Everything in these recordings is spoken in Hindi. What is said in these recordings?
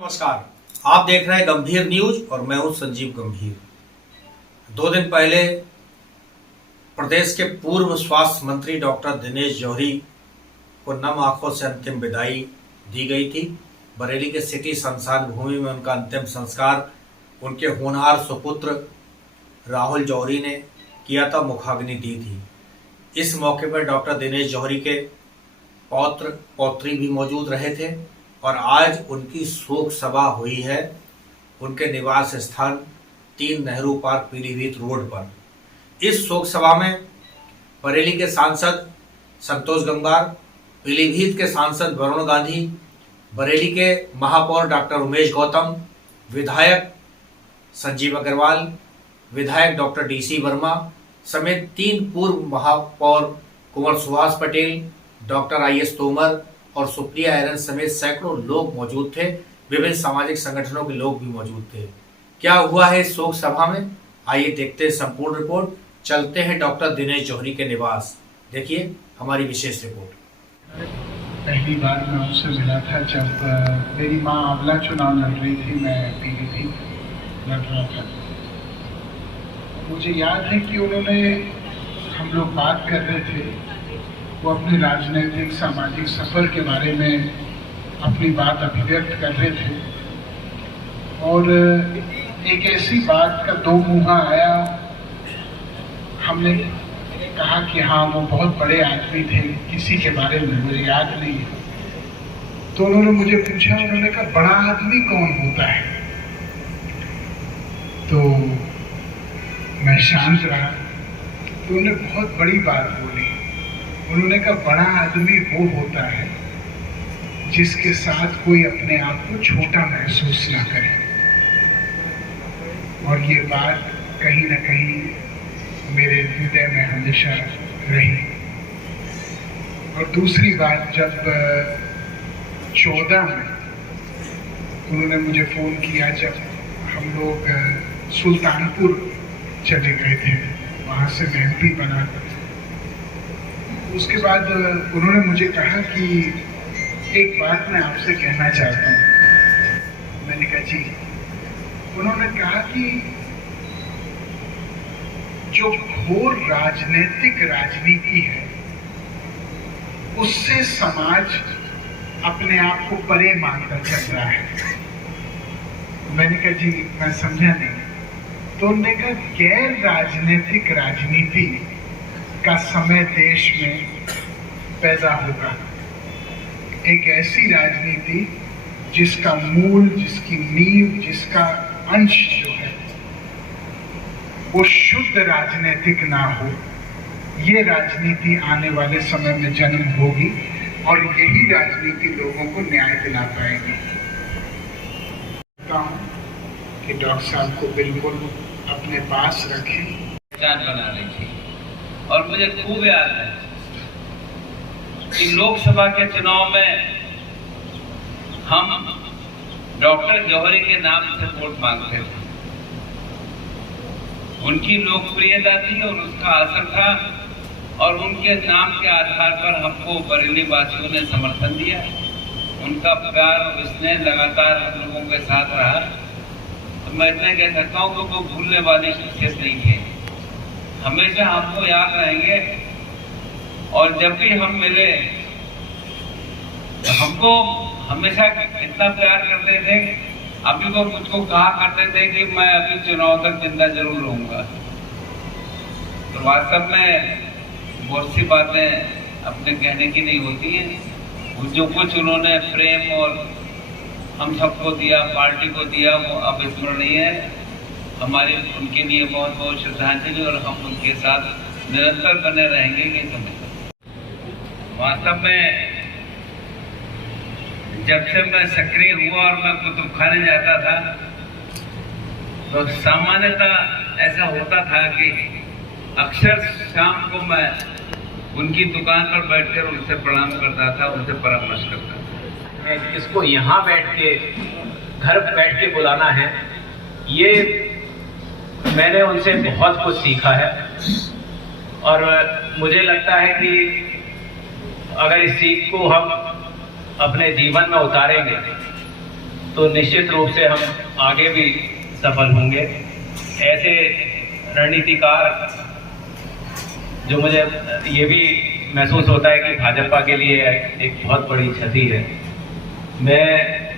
नमस्कार, आप देख रहे हैं गंभीर न्यूज और मैं हूं संजीव गंभीर। 2 दिन पहले प्रदेश के पूर्व स्वास्थ्य मंत्री डॉक्टर दिनेश जौहरी को नम आंखों से अंतिम विदाई दी गई थी। बरेली के सिटी शमशान भूमि में उनका अंतिम संस्कार उनके होनहार सुपुत्र राहुल जौहरी ने किया था, मुखाग्नि दी थी। इस मौके पर डॉक्टर दिनेश जौहरी के पौत्र पौत्री भी मौजूद रहे थे और आज उनकी शोक सभा हुई है उनके निवास स्थान 3 नेहरू पार्क पीलीभीत रोड पर। इस शोक सभा में बरेली के सांसद संतोष गंगवार, पीलीभीत के सांसद वरुण गांधी, बरेली के महापौर डॉक्टर उमेश गौतम, विधायक संजीव अग्रवाल, विधायक डॉक्टर DC वर्मा समेत 3 पूर्व महापौर कुंवर सुभाष पटेल, डॉक्टर IS तोमर और सुप्रिया आयरन समेत सैकड़ों लोग मौजूद थे। विभिन्न सामाजिक संगठनों के लोग भी मौजूद थे। क्या हुआ है इस शोक सभा में, आइए देखते हैं संपूर्ण रिपोर्ट। चलते हैं डॉक्टर दिनेश जौहरी के निवास, देखिए हमारी विशेष रिपोर्ट। पहली बार मैं उनसे मिला था जब मेरी माँ अगला चुनाव लड़ रही थी, मैं पीलीभीत लड़ रहा था। मुझे याद है कि उन्होंने, हम लोग बात कर रहे थे, वो अपने राजनीतिक सामाजिक सफ़र के बारे में अपनी बात अभिव्यक्त कर रहे थे और एक ऐसी बात का दो मुहा आया। हमने कहा कि हाँ, वो बहुत बड़े आदमी थे, किसी के बारे में मुझे याद नहीं है। तो उन्होंने मुझे पूछा, उन्होंने कहा बड़ा आदमी कौन होता है? तो मैं शांत रहा। तो उन्होंने बहुत बड़ी बात बोली। उन्होंने कहा बड़ा आदमी वो होता है जिसके साथ कोई अपने आप को छोटा महसूस ना करे। और ये बात कहीं ना कहीं मेरे हृदय में हमेशा रही। और दूसरी बात, जब 14 में उन्होंने मुझे फ़ोन किया, जब हम लोग सुल्तानपुर चले गए थे, वहाँ से मैं MP बना। उसके बाद उन्होंने मुझे कहा कि एक बात मैं आपसे कहना चाहता हूँ। मैंने कहा जी। उन्होंने कहा कि जो घोर राजनीतिक राजनीति है उससे समाज अपने आप को परे मानकर चल रहा है। मैंने कहा जी, मैं समझा नहीं। तो उन्होंने कहा गैर राजनीतिक राजनीति का समय देश में पैदा होगा। एक ऐसी राजनीति जिसका मूल, जिसकी नींव, जिसका अंश जो है वो शुद्ध राजनीतिक ना हो, ये राजनीति आने वाले समय में जन्म होगी और यही राजनीति लोगों को न्याय दिला पाएगी। कि डॉक्टर साहब को बिल्कुल अपने पास रखें। बना रही थी और मुझे खूब याद है कि लोकसभा के चुनाव में हम डॉक्टर जौहरी के नाम से वोट मांगते थे। उनकी लोकप्रियता थी और उसका असर था और उनके नाम के आधार पर हमको बरेली वासियों ने समर्थन दिया। उनका प्यार और स्नेह लगातार हम लोगों के साथ रहा। तो मैं इतना कह सकता हूँ कि वो भूलने वाली शख्सियत नहीं है, हमेशा हमको याद रहेंगे। और जब भी हम मिले तो हमको हमेशा इतना प्यार करते थे, अभी वो मुझको कहा करते थे कि मैं अभी चुनाव तक जिंदा जरूर रहूंगा। तो वास्तव में बहुत सी बातें अपने कहने की नहीं होती हैं। जो कुछ उन्होंने प्रेम और हम सबको दिया, पार्टी को दिया, वो अविस्मरणीय है। हमारी उनके लिए बहुत बहुत श्रद्धांजलि और हम उनके साथ निरंतर बने रहेंगे ये समय। वास्तव में जब से मैं सक्रिय हुआ और मैं कुतुब खाने जाता था तो सामान्यतः ऐसा होता था कि अक्सर शाम को मैं उनकी दुकान पर बैठकर उनसे प्रणाम करता था, उनसे परामर्श करता था। इसको यहाँ बैठ के, घर बैठ के बुलाना है, ये मैंने उनसे बहुत कुछ सीखा है और मुझे लगता है कि अगर इस सीख को हम अपने जीवन में उतारेंगे तो निश्चित रूप से हम आगे भी सफल होंगे। ऐसे रणनीतिकार जो मुझे ये भी महसूस होता है कि भाजपा के लिए एक बहुत बड़ी क्षति है, मैं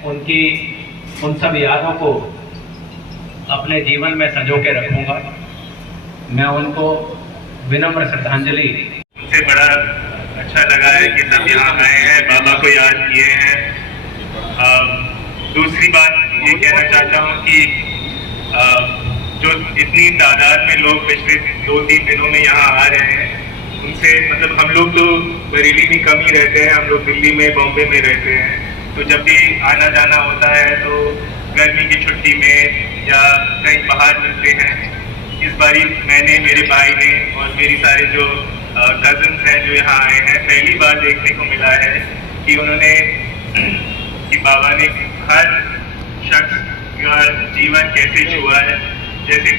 उन सब यादों को अपने जीवन में संजो के रखूंगा। मैं उनको विनम्र श्रद्धांजलि। उनसे बड़ा अच्छा लगा है कि सब यहाँ आए हैं, बाबा को याद किए हैं। दूसरी बात ये कहना चाहता हूँ कि जो इतनी तादाद में लोग पिछले 2-3 दिनों में यहाँ आ रहे हैं, उनसे मतलब हम लोग तो बरेली में कम ही रहते हैं, हम लोग दिल्ली में, बॉम्बे में रहते हैं, तो जब भी आना जाना होता है तो गर्मी की छुट्टी में या कहीं बाहर मिलते हैं। इस बारी मैंने, मेरे भाई ने और मेरी सारे जो कजन्स हैं जो यहाँ आए हैं, पहली बार देखने को मिला है कि उन्होंने कि बाबा ने हर शख्स का जीवन कैसे छुआ है। जैसे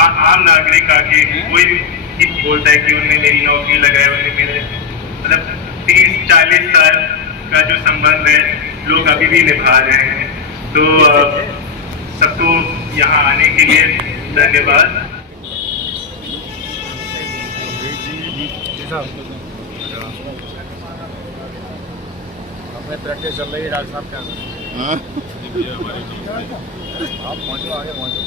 आम नागरिक आके कोई भी बोलता है कि उन्होंने मेरी नौकरी लगाई, उन्होंने मेरे मतलब 30-40 साल का जो संबंध है लोग अभी भी निभा रहे हैं। तो सबको यहाँ आने के लिए धन्यवाद। अपने प्रैक्टिस चल रही है डॉक्टर साहब क्या आप पहुँचो, आगे पहुँचो।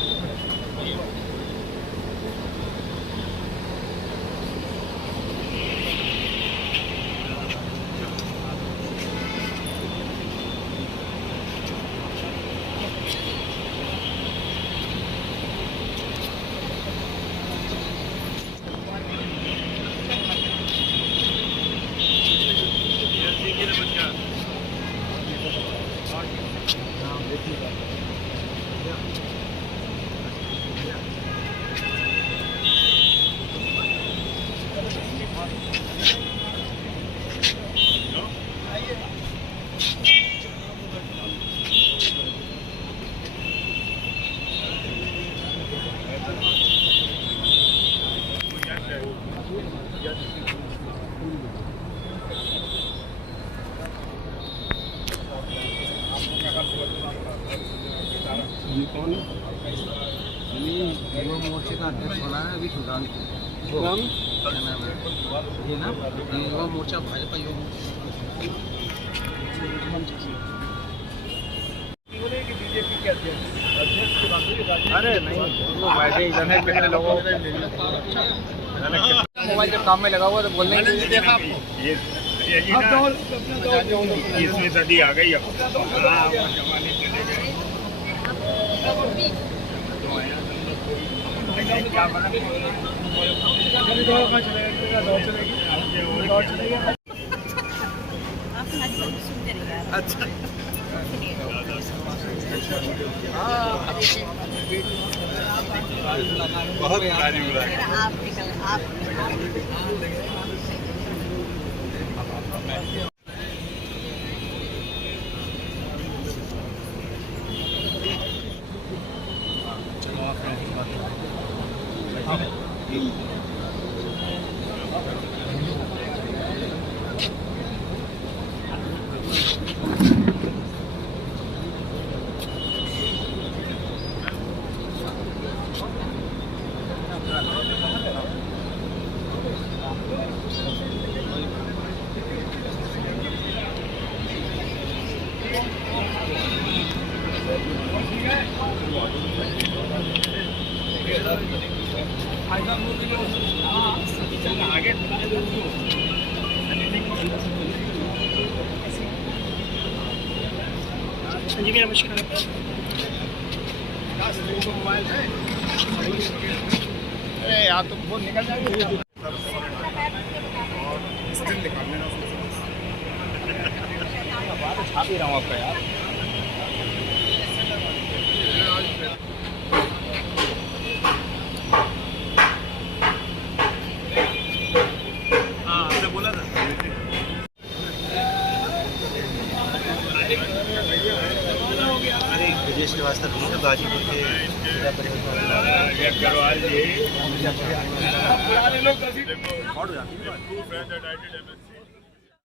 ये कौन है? युवा मोर्चे का अध्यक्ष बना है अभी सुल्तान को। नाम क्या नाम है ये ना? युवा मोर्चा, भाजपा युवा बीजेपी के अध्यक्ष। अरे नहीं, वो वैसे ही जन है, पिछले लोगों मोबाइल जब काम में लगा हुआ तो बोलने नहीं देखा आपको। ये 20वीं सदी आ गई अब। अच्छा बहुत जी नमस्कार। अरे यार तुम बहुत निकल जाएंगे छाप ही रहा हूँ आपका यार। विदेश के वास्ते गाजीपुर के जिला परिवहन